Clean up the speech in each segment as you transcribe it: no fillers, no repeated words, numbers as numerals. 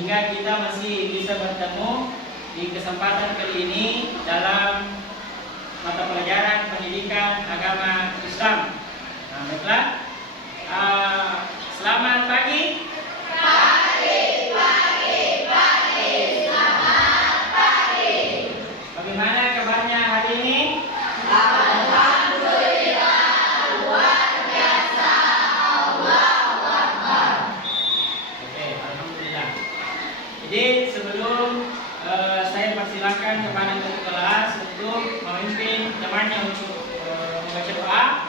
sehingga kita masih bisa bertemu di kesempatan kali ini dalam mata pelajaran pendidikan agama Islam. Nah, baiklah. Selamat pagi. Selamat pagi. Bagaimana kabarnya hari ini? Alhamdulillah, luar biasa. Allahu Akbar. Oke, alhamdulillah. Jadi sebelum saya persilakan kepada ketua kelas untuk memimpin temannya untuk membaca doa.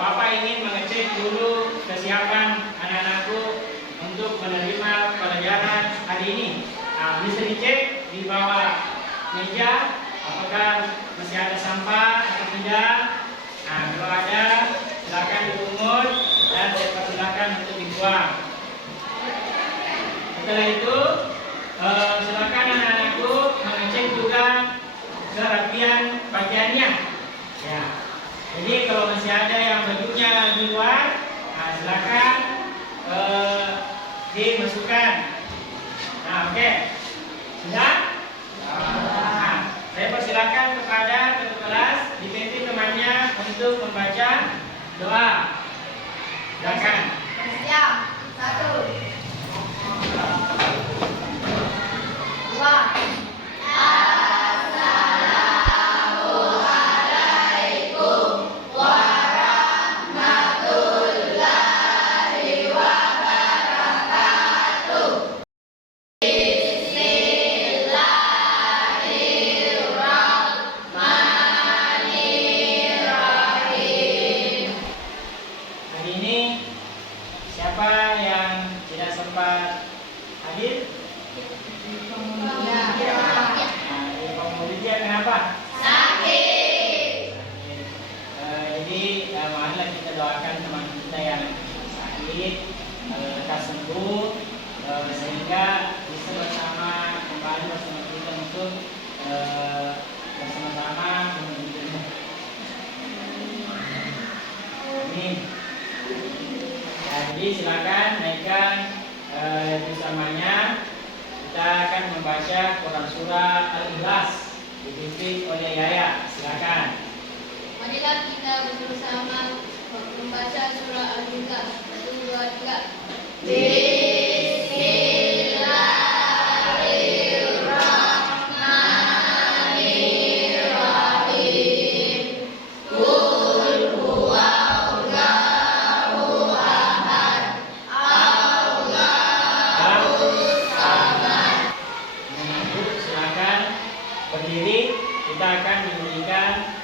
Bapak ingin mengecek dulu kesiapan anak-anakku untuk menerima pelajaran hari ini. Bisa dicek di bawah meja apakah masih ada sampah atau tidak. Kalau ada, silakan dipungut dan saya persilakan untuk dibuang. Setelah itu, silakan anak-anakku mengecek juga kerapian pakaiannya. Ya. Jadi kalau masih ada yang bajunya di luar, silakan dimasukkan. Nah, oke. Sudah? Saya persilakan kepada ketua kelas dipimpin temannya untuk membaca doa. Silakan. Siap. 1, 2. Lekas sembuh sehingga bisa bersama kembali bersama kita untuk bersama-sama menuntut ilmu. Amin. Jadi silakan naikkan bersamanya. Kita akan membaca Quran surah Al-Ikhlas dipimpin oleh Yaya. Silakan. Marilah kita bersama membaca surah Al-Ikhlas. 1, 2, 3. Bismillahirrahmanirrahim. Qul huwallahu ahad. Allahus samad. Silakan berdiri. Kita akan menyanyikan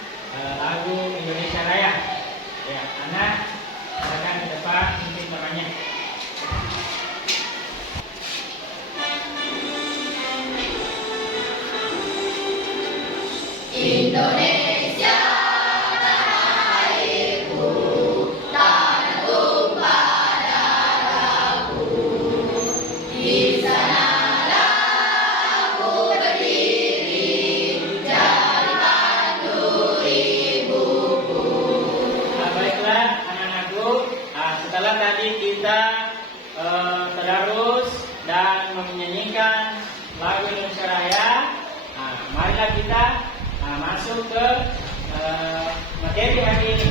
lagu Indonesia Raya. Ya, anak silakan ke depan pimpin temannya. Indonesia tanah airku, tanah tumpah darahku. Di sanalah aku berdiri, jadi pandu ibuku. Baiklah anak-anakku, setelah tadi kita tadarus dan menyanyikan lagu Indonesia Raya, marilah kita masuk ke materi hari ini.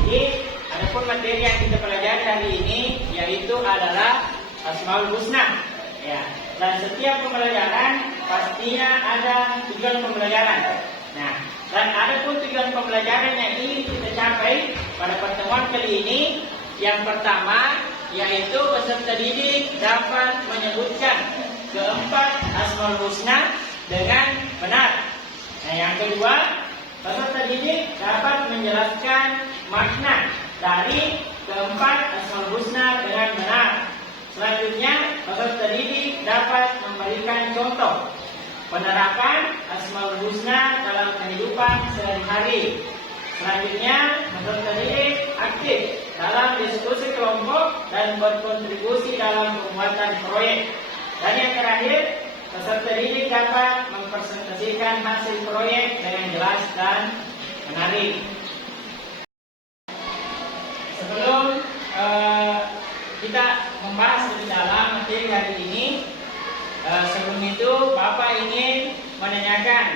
Jadi, adapun materi yang kita pelajari hari ini yaitu adalah Asmaul Husna. Ya, dan setiap pembelajaran pastinya ada tujuan pembelajaran. Nah, dan adapun tujuan pembelajaran yang ingin kita capai pada pertemuan kali ini, yang pertama yaitu peserta didik dapat menyebutkan keempat Asmaul Husna dengan benar. Nah, yang kedua, peserta didik dapat menjelaskan makna dari keempat Asmaul Husna dengan benar. Selanjutnya, peserta didik dapat memberikan contoh penerapan Asmaul Husna dalam kehidupan sehari-hari. Selanjutnya, peserta didik aktif dalam diskusi kelompok dan berkontribusi dalam pembuatan proyek. Dan yang terakhir, peserta didik dapat mempresentasikan hasil proyek dengan jelas dan menarik. Sebelum kita membahas lebih dalam materi hari ini, sebelum itu Bapak ingin menanyakan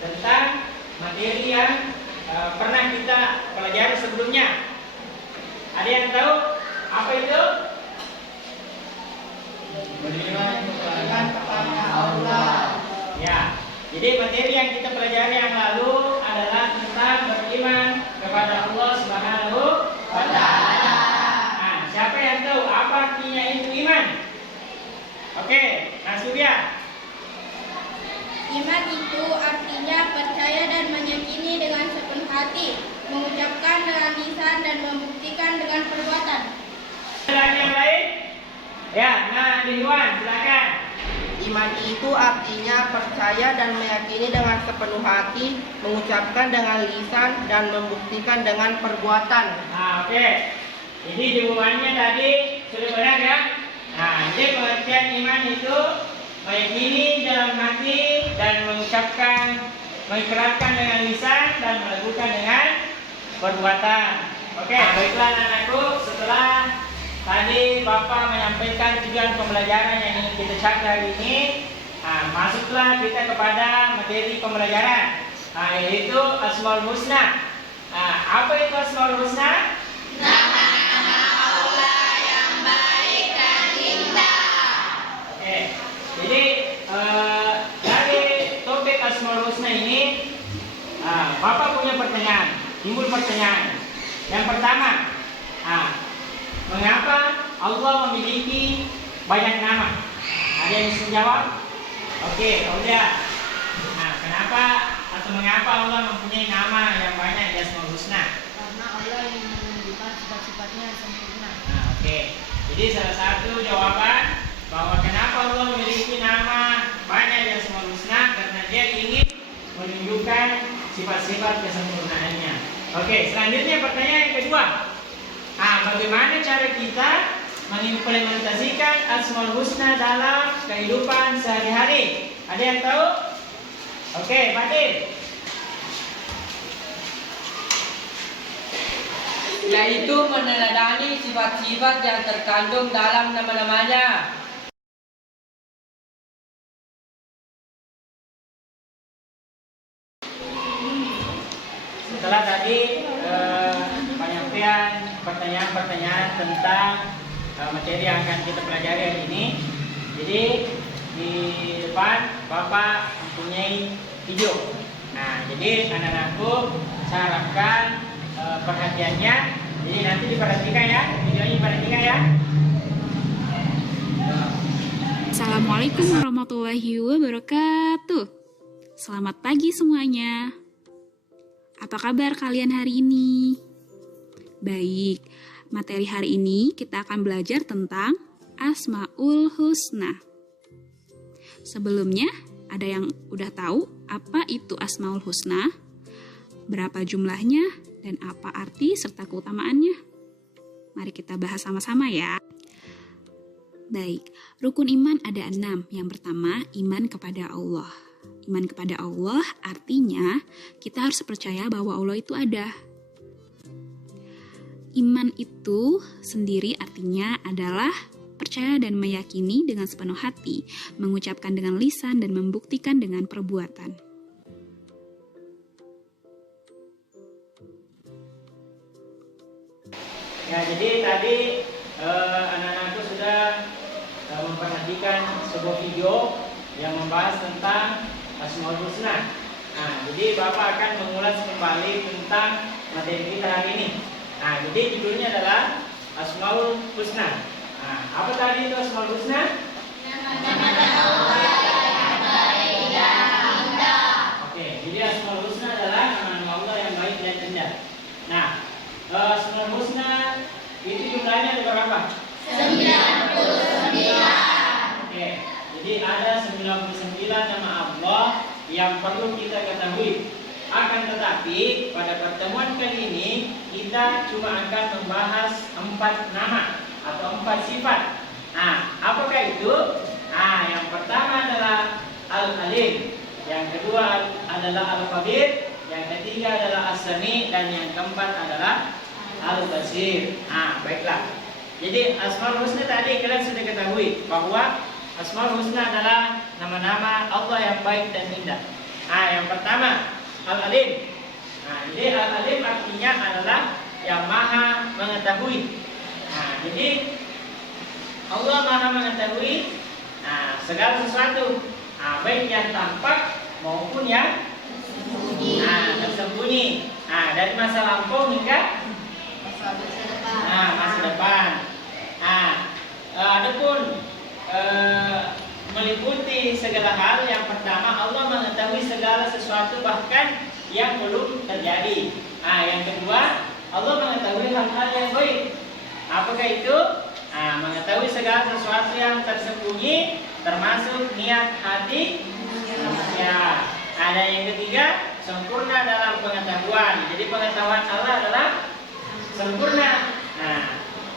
tentang materi yang pernah kita pelajari sebelumnya. Ada yang tahu apa itu? Beriman kepada Allah. Ya, jadi materi yang kita pelajari yang lalu adalah tentang beriman kepada Allah Subhanahu wa Ta'ala. Nah, siapa yang tahu apa artinya itu iman? Oke, Mas Surya. Iman itu artinya percaya dan meyakini dengan sepenuh hati, mengucapkan dengan lisan dan membuktikan dengan perbuatan. Ada yang lain? Ya, nah Ridwan, silakan. Iman itu artinya percaya dan meyakini dengan sepenuh hati, mengucapkan dengan lisan dan membuktikan dengan perbuatan. Nah, oke. Jadi jawabannya tadi sudah benar ya. Nah, jadi pengertian iman itu meyakini dalam hati dan mengikrarkan dengan lisan dan melakukan dengan perbuatan. Oke, baiklah anak-anakku, setelah tadi Bapak menyampaikan tujuan pembelajaran yang ingin kita capai hari ini, masuklah kita kepada materi pembelajaran, yaitu Asmaul Husna. Apa itu Asmaul Husna? Nama-nama Allah yang baik dan indah. Oke, jadi dari topik Asmaul Husna ini, Bapak punya pertanyaan, timbul pertanyaan. Yang pertama, mengapa Allah memiliki banyak nama? Ada yang bisa jawab? Oke, udah. Nah, kenapa atau mengapa Allah mempunyai nama yang banyak di Asmaul Husna? Karena Allah yang menunjukkan sifat-sifatnya sempurna. Nah, oke. Jadi salah satu jawaban bahwa kenapa Allah memiliki nama banyak di Asmaul Husna karena Dia ingin menunjukkan sifat-sifat kesempurnaannya. Oke, selanjutnya pertanyaan yang kedua. Bagaimana cara kita mengimplementasikan Asmaul Husna dalam kehidupan sehari-hari? Ada yang tahu? Oke, Fatin. Yaitu meneladani sifat-sifat yang terkandung dalam nama-namanya. Setelah tadi penyampaian pertanyaan-pertanyaan tentang materi yang akan kita pelajari hari ini, jadi di depan Bapak mempunyai video. Nah, jadi anak-anakku saya harapkan perhatiannya. Jadi nanti diperhatikan ya, videonya diperhatikan ya. Assalamualaikum warahmatullahi wabarakatuh. Selamat pagi semuanya. Apa kabar kalian hari ini? Baik, materi hari ini kita akan belajar tentang Asmaul Husna. Sebelumnya, ada yang udah tahu apa itu Asmaul Husna? Berapa jumlahnya dan apa arti serta keutamaannya? Mari kita bahas sama-sama ya. Baik, rukun iman ada 6. Yang pertama, iman kepada Allah. Iman kepada Allah artinya kita harus percaya bahwa Allah itu ada. Iman itu sendiri artinya adalah percaya dan meyakini dengan sepenuh hati, mengucapkan dengan lisan dan membuktikan dengan perbuatan. Ya, jadi tadi anak-anakku sudah memperhatikan sebuah video yang membahas tentang Asmaul Husna. Nah, jadi Bapak akan mengulas kembali tentang materi kita hari ini. Nah, jadi judulnya adalah Asmaul Husna. Nah, apa tadi itu Asmaul Husna? Nama-nama Allah yang baik dan indah. Oke, jadi Asmaul Husna adalah nama-nama Allah yang baik dan indah. Nah, Asmaul Husna itu jumlahnya ada berapa? 99. Oke, jadi ada 99 nama Allah yang perlu kita ketahui. Akan tetapi pada pertemuan kali ini kita cuma akan membahas 4 nama atau 4 sifat. Nah, apakah itu? Nah, yang pertama adalah Al-Alim, yang kedua adalah Al-Khabir, yang ketiga adalah As-Sami, dan yang keempat adalah Al-Basir. Nah, baiklah. Jadi Asmaul Husna tadi kalian sudah ketahui bahwa Asmaul Husna adalah nama-nama Allah yang baik dan indah. Yang pertama Al-Alim. Jadi Al-Alim artinya adalah yang maha mengetahui. Jadi Allah maha mengetahui segala sesuatu, baik yang tampak maupun yang tersembunyi, dari masa lampau hingga masa depan. Adapun meliputi segala hal, yang pertama Allah mengetahui segala sesuatu bahkan yang belum terjadi. Yang kedua Allah mengetahui hal-hal yang baik. Apakah itu? Mengetahui segala sesuatu yang tersembunyi, termasuk niat hati manusia. Dan yang ketiga, sempurna dalam pengetahuan. Jadi pengetahuan Allah adalah sempurna,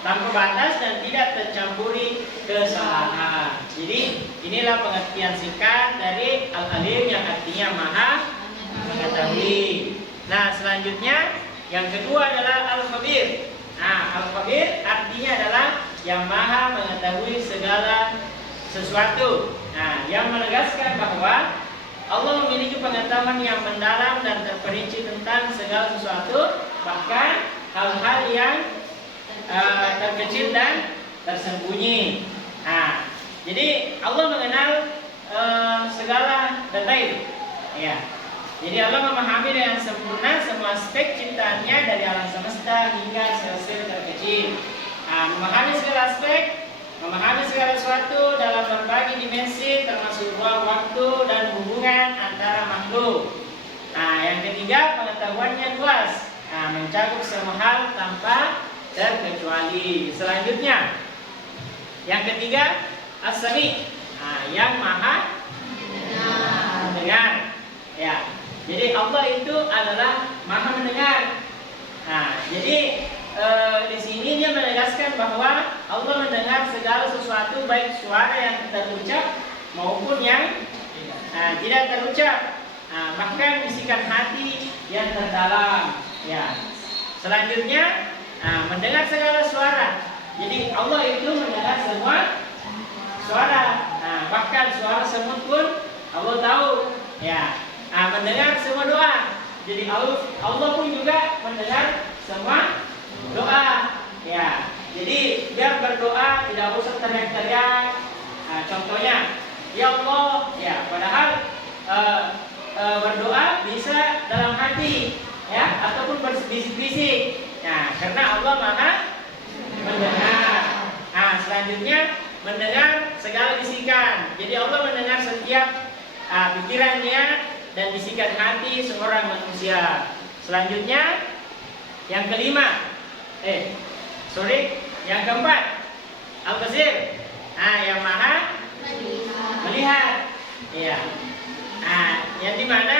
tanpa batas dan tidak tercampuri kesalahan. Jadi inilah pengertian singkat dari Al-Alim yang artinya maha mengetahui. Selanjutnya yang kedua adalah Al-Khabir. Al-Khabir artinya adalah yang maha mengetahui segala sesuatu. Yang menegaskan bahwa Allah memiliki pengetahuan yang mendalam dan terperinci tentang segala sesuatu, bahkan hal-hal yang terkecil dan tersembunyi. Jadi Allah mengenal segala detail. Jadi Allah memahami dengan sempurna semua aspek ciptaannya dari alam semesta hingga sel-sel terkecil. Memahami segala aspek, memahami segala sesuatu dalam berbagai dimensi, termasuk ruang, waktu, dan hubungan antara makhluk. Yang ketiga, pengetahuannya luas, mencakup semua hal tanpa terkecuali. Selanjutnya, yang ketiga, As-Sami, yang maha mendengar. Jadi Allah itu adalah maha mendengar. Jadi di sini dia menegaskan bahwa Allah mendengar segala sesuatu, baik suara yang terucap maupun yang tidak terucap, bahkan bisikan hati yang terdalam. Selanjutnya mendengar segala suara. Jadi Allah itu mendengar semua suara, bahkan suara semut pun Allah tahu. Mendengar semua doa. Jadi Allah pun juga mendengar semua doa. Jadi biar berdoa tidak usah teriak-teriak. Contohnya, ya Allah, padahal berdoa bisa dalam hati, ataupun berbisik-bisik. Karena Allah maha mendengar. Selanjutnya mendengar segala bisikan. Jadi Allah mendengar setiap pikiran, niat, dan bisikan hati seorang manusia. Selanjutnya yang kelima, yang keempat, Al-Basir, yang maha melihat. Yang dimana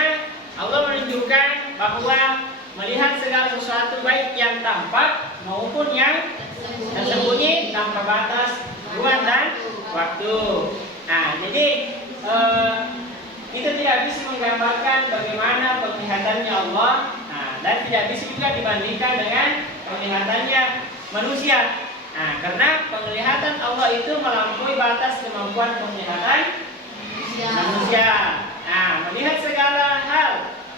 Allah menunjukkan bahwa melihat segala sesuatu, baik yang tampak maupun yang tersembunyi, tanpa batas ruang dan waktu. Jadi kita tidak bisa menggambarkan bagaimana penglihatannya Allah, dan tidak bisa juga dibandingkan dengan penglihatannya manusia. Karena penglihatan Allah itu melampaui batas kemampuan penglihatan manusia. Melihat segala hal,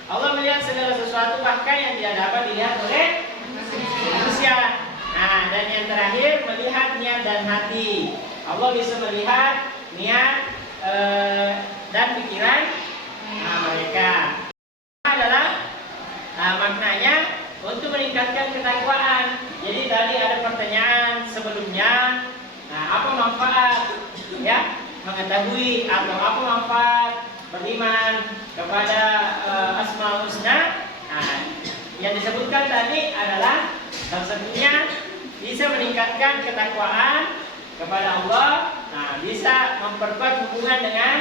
Allah melihat segala sesuatu bahkan yang tidak dapat dilihat oleh manusia. Dan yang terakhir, melihat niat dan hati. Allah bisa melihat niat dan pikiran mereka. Adalah maknanya untuk meningkatkan ketakwaan. Jadi tadi ada pertanyaan sebelumnya, apa manfaat mengetahui atau apa manfaat beriman kepada Asmaul Husna? Yang disebutkan tadi adalah salah satunya bisa meningkatkan ketakwaan kepada Allah, bisa memperkuat hubungan dengan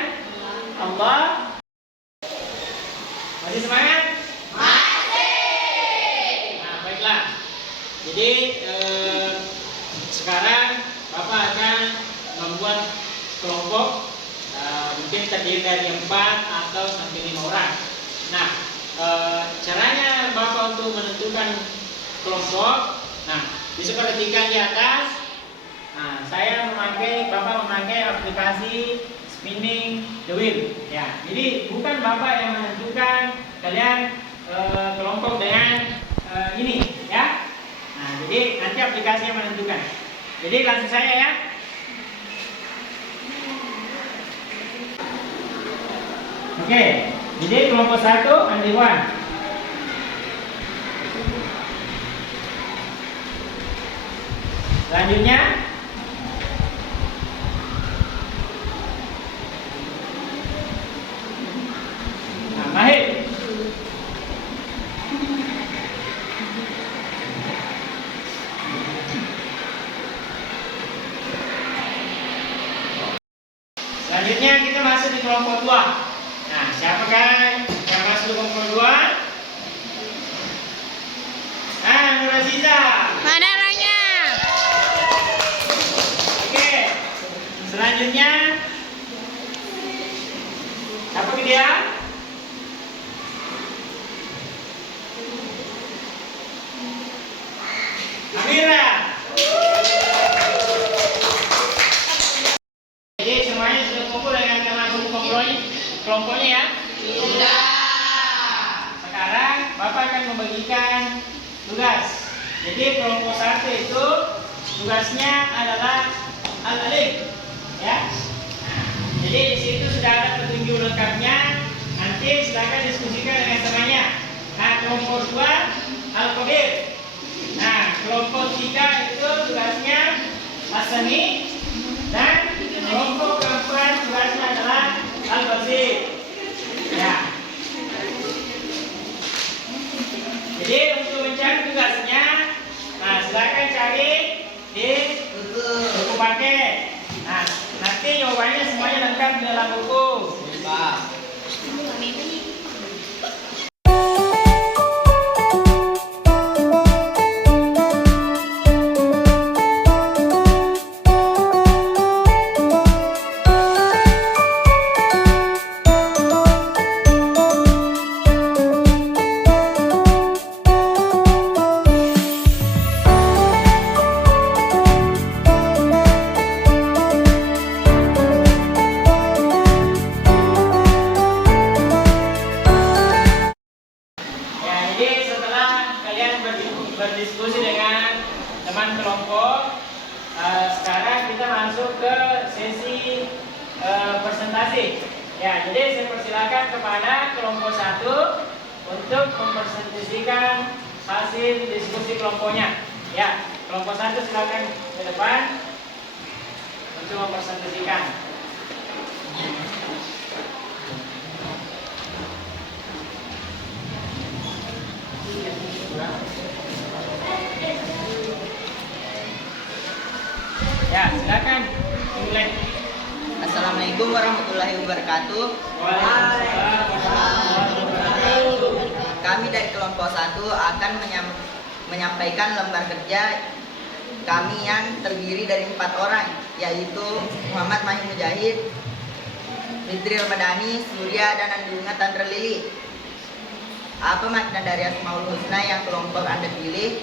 Allah. Masih semangat? Masih. Baiklah. Jadi sekarang Bapak akan membuat kelompok, mungkin terdiri dari 4 atau sampai 5 orang. Caranya Bapak untuk menentukan kelompok, bisa perhatikan di atas. Nah, Bapak memakai aplikasi spinning the wheel. Ya, jadi bukan Bapak yang menentukan kalian kelompok dengan ini, ya. Nah, jadi nanti aplikasi yang menentukan. Jadi langsung saya ya. Oke, jadi kelompok 1 and 1. Selanjutnya Mahir. Selanjutnya kita masuk di kelompok 2. Nah, siapakah yang masuk di kelompok 2? Nur Aziza. Mana orangnya? Oke. Selanjutnya siapa dia? Amira. Jadi semuanya sudah kumpul dengan masuk kelompoknya ya? Sudah. Sekarang Bapak akan membagikan tugas. Jadi kelompok 1 itu tugasnya adalah al-alif, ya. Jadi di situ sudah ada petunjuk lengkapnya. Nanti silakan diskusikan dengan temannya. Nah, kelompok 2 al-qadir. Nah, kelompok 3 itu tugasnya as-sami, dan kelompok keempat tugasnya adalah al-basir. Ya. Jadi untuk mencari tugasnya, nah silakan cari di buku paket. Nah, nanti jawabannya semuanya lengkap di dalam buku. Berdiskusi dengan teman kelompok, sekarang kita masuk ke sesi presentasi. Ya, jadi saya persilakan kepada kelompok 1 untuk mempresentasikan hasil diskusi kelompoknya. Ya, kelompok 1 silakan ke depan untuk mempresentasikan. Ya, silakan mulai. Assalamualaikum warahmatullahi wabarakatuh. Kami dari kelompok 1 akan menyampaikan lembar kerja kami yang terdiri dari 4 orang, yaitu Muhammad Mahir Mujahid, Fitri Ramadhani, Surya, dan Andunga Tandra Lili. Apa makna dari Asmaul Husna yang kelompok Anda pilih?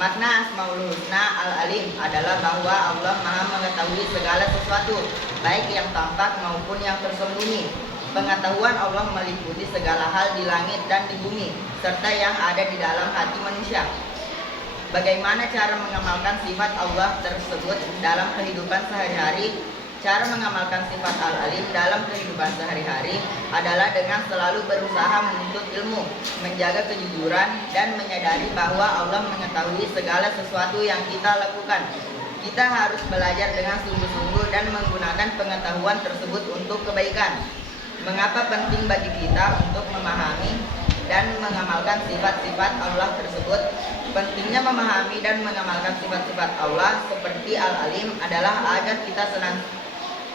Makna Asmaul Husna Al-Alim adalah bahwa Allah Maha mengetahui segala sesuatu, baik yang tampak maupun yang tersembunyi. Pengetahuan Allah meliputi segala hal di langit dan di bumi, serta yang ada di dalam hati manusia. Bagaimana cara mengamalkan sifat Allah tersebut dalam kehidupan sehari-hari? Cara mengamalkan sifat Al-Alim dalam kehidupan sehari-hari adalah dengan selalu berusaha menuntut ilmu, menjaga kejujuran, dan menyadari bahwa Allah mengetahui segala sesuatu yang kita lakukan. Kita harus belajar dengan sungguh-sungguh dan menggunakan pengetahuan tersebut untuk kebaikan. Mengapa penting bagi kita untuk memahami dan mengamalkan sifat-sifat Allah tersebut? Pentingnya memahami dan mengamalkan sifat-sifat Allah seperti Al-Alim adalah agar kita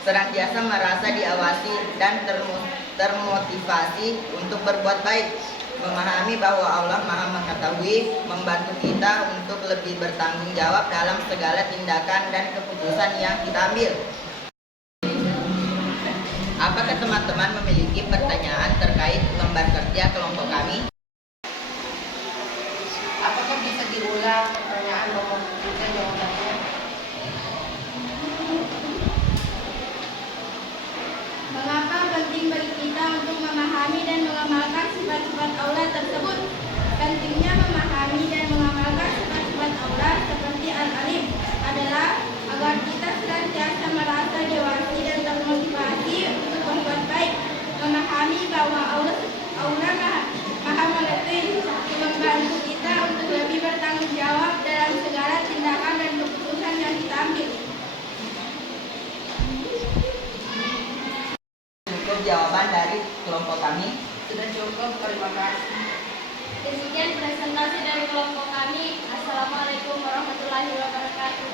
senantiasa merasa diawasi dan termotivasi untuk berbuat baik. Memahami bahwa Allah Maha mengetahui membantu kita untuk lebih bertanggung jawab dalam segala tindakan dan keputusan yang kita ambil. Apakah teman-teman memiliki pertanyaan terkait lembar kerja kelompok kami? Apakah bisa diulang pertanyaan nomor 3 jawabannya? memahami dan mengamalkan sifat-sifat Allah tersebut. Pentingnya memahami dan mengamalkan sifat-sifat Allah seperti Al-Alim adalah agar kita senantiasa merasa dewasa dan termotivasi untuk berbuat baik. Memahami bahwa Allah maha mengetahui, membantu kita untuk lebih bertanggung jawab dalam segala tindakan dan keputusan yang kita ambil. Cukup jawaban dari kelompok kami. Sudah cukup, terima kasih. Demikian presentasi dari kelompok kami. Assalamualaikum warahmatullahi wabarakatuh.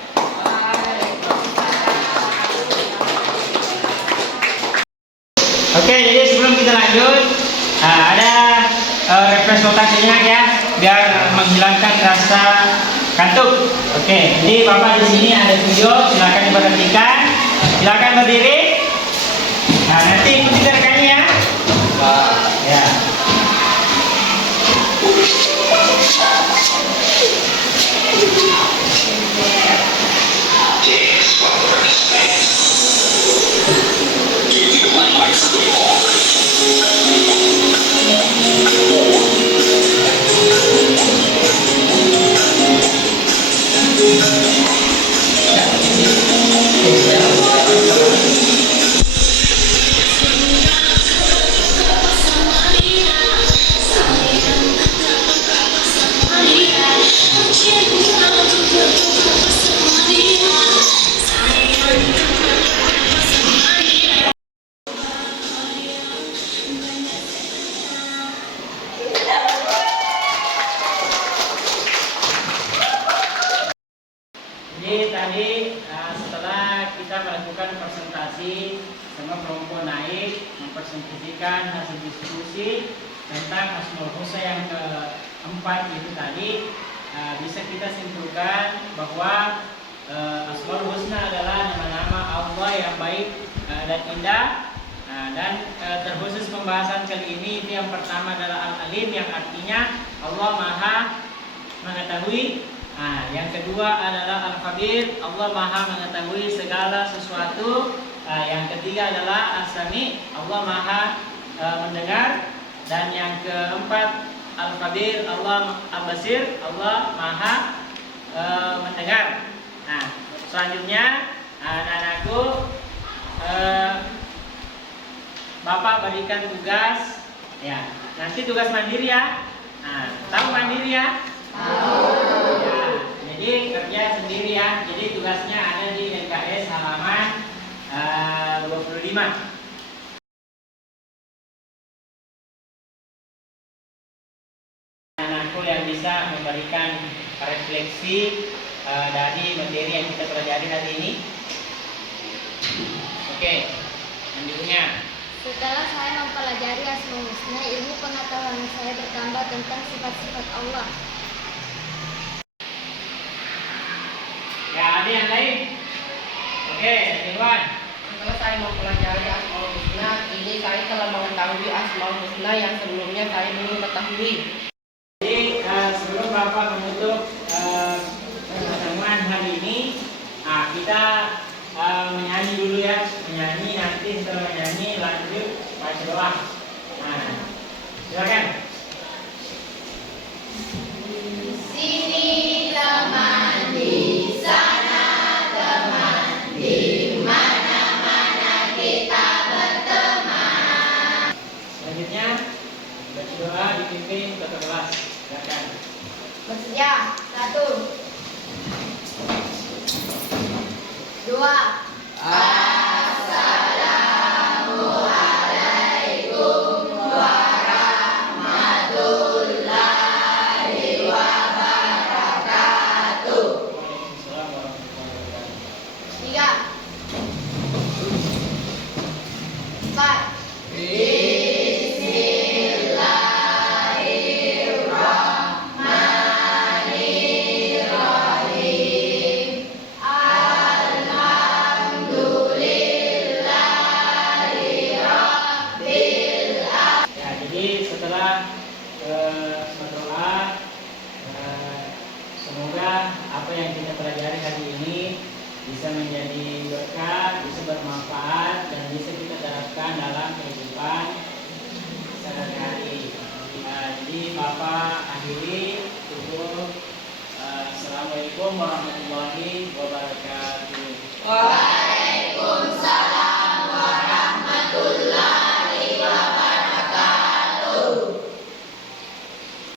Oke, jadi sebelum kita lanjut, ada refresh otak sejenak ya, biar menghilangkan rasa kantuk. Oke, jadi Bapak di sini ada video, silakan diperhatikan, silakan berdiri. Nah, nanti ikuti rekannya ya. Ya. Jadi tadi setelah kita melakukan presentasi, semua kelompok naik mempresentasikan hasil diskusi tentang Asmaul Husna yang keempat itu tadi, bisa kita simpulkan bahwa Asmaul Husna adalah nama-nama Allah yang baik dan indah. Dan terkhusus pembahasan kali ini itu yang pertama adalah Al-Alim, yang artinya Allah Maha mengetahui. Yang kedua adalah Al-Khabir, Allah Maha mengetahui segala sesuatu. Yang ketiga adalah As-Sami, Allah Maha mendengar. Dan yang keempat Al-Khabir, Allah Al-Basir, Allah Maha mendengar. Nah, selanjutnya anak-anakku, Bapak berikan tugas ya. Nanti tugas mandiri ya. Tahu mandiri ya? Ya, jadi kerja sendiri ya. Jadi tugasnya ada di LKS halaman 25. Anakku yang bisa memberikan refleksi dari materi yang kita pelajari hari ini. Oke, lanjutnya. Setelah saya mempelajari Asmaul Husna, ilmu pengetahuan saya bertambah tentang sifat-sifat Allah. Ya, ada yang lain? Oke, Irwan. Setelah saya mempelajari Asmaul Husna, ini saya telah mengetahui Asmaul Husna yang sebelumnya saya belum ketahui. Jadi sebelum Bapak menutup pertemuan hari ini, kita menyanyi dulu ya. Menyanyi, nanti setelah menyanyi lanjut baca doa. Silakan. Sini teman, di sana teman, di mana-mana kita berteman. Selanjutnya baca doa dipimpin ke kelas. Silakan. Bersedia, 1, 2. Assalamualaikum warahmatullahi wabarakatuh. Waalaikumsalam warahmatullahi wabarakatuh. 3, 4. Bismillahirrahmanirrahim. Alhamdulillahirabbil alamin. Ya, jadi setelah berdoa, semoga apa yang kita pelajari hari ini bisa menjadi berkat, bisa bermanfaat, dan bisa kita terapkan dalam kehidupan sore hari. Jadi Bapak akhiri. Assalamualaikum warahmatullahi wabarakatuh.